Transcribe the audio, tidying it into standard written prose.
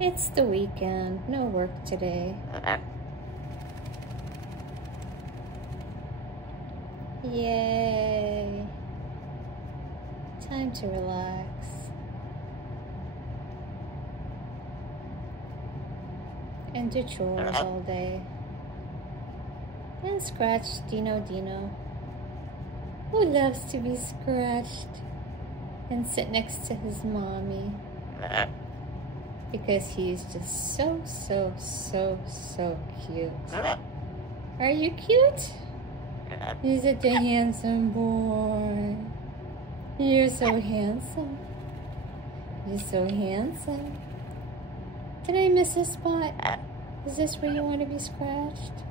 It's the weekend, no work today. Yay. Time to relax. And do chores all day. And scratch Dino, who loves to be scratched, and sit next to his mommy. Because he's just so cute. Are you cute? You're such a handsome boy. You're so handsome. You're so handsome. Did I miss a spot? Is this where you want to be scratched?